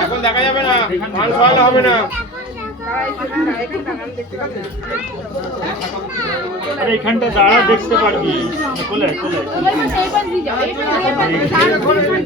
এখন দেখা যাবে না, ধান খাওয়ালে হবে না। এইখানটা দাঁড়া দেখতে পারবি বলে এখন ঘুরবে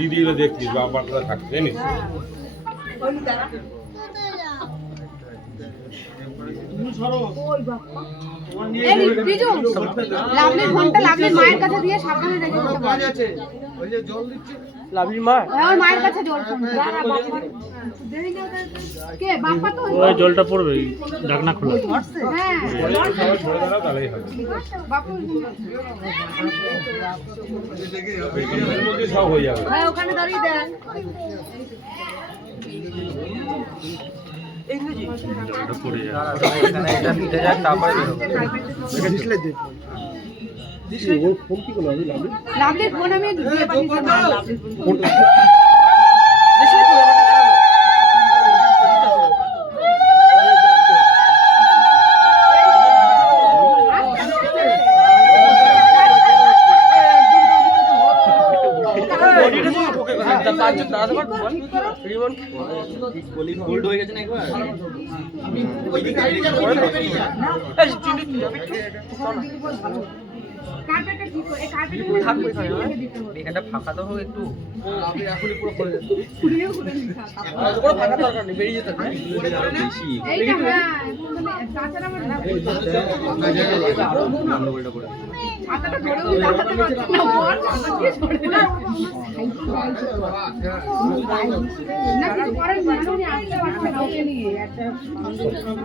দিদিরা দেখছিস বাবার কথা থাকছে জানিস মায়ের কাছে দিয়ে সাবধানে রেখে মায়ের কাছে জল ওই জলটা পড়বে ঢাকনা খোলা সব হয়ে যাবে ওখানে দাঁড়িয়ে দেন লাভলির ফোন আমি দিয়ে এখানটা ফাঁকা তো হোক একটু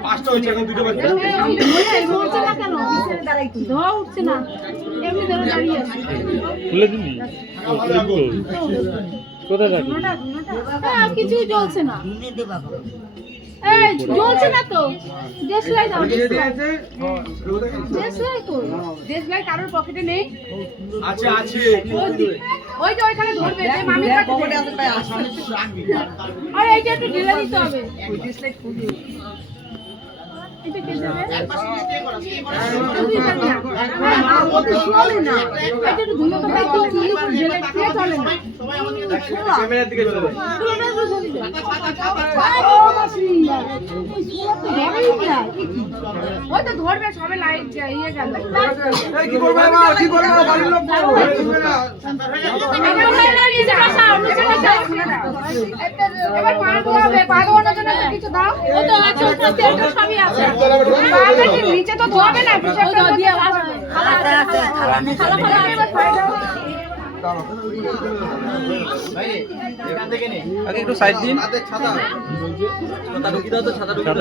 পাঁচটা হয়েছে এখন দুটো বাজে উঠছে না এমনি ধরে দাঁড়িয়ে আছে খুলে দিবি কোথায় থাকি কিছুই চলছে না এই জ্বলছে না তো দেশলাই দাও দেশলাই তো দেশলাই কারোর পকেটে নেই আছে আছে ওই যে ওইখানে ধরবে যে মামির পকেটে আছে তাই আছে আরে এইটা একটু ঢিলা দিতে হবে ওই দেশলাই খুলে এটা কে দেবে চলে না এটা একটু ধুলো তো একটু কি উপর ঢেলে দিয়ে চলে না সবাই আমাদের ক্যামেরার দিকে চলে ওই তো ধরবে সবে লাইট ইয়ে গেল কি করবে মা কি করবে বাড়ির লোক এবার পা ধোয়াবে পা ধোয়ানোর জন্য কিছু দাও ও তো আছে ওটা তেলটা সবই আছে নিচে তো ধোয়াবে না বিষয়টা দিয়ে আগে একটু সাইড দিন ছাতা ঢুকি দাও তো ছাতা ঢুকি দাও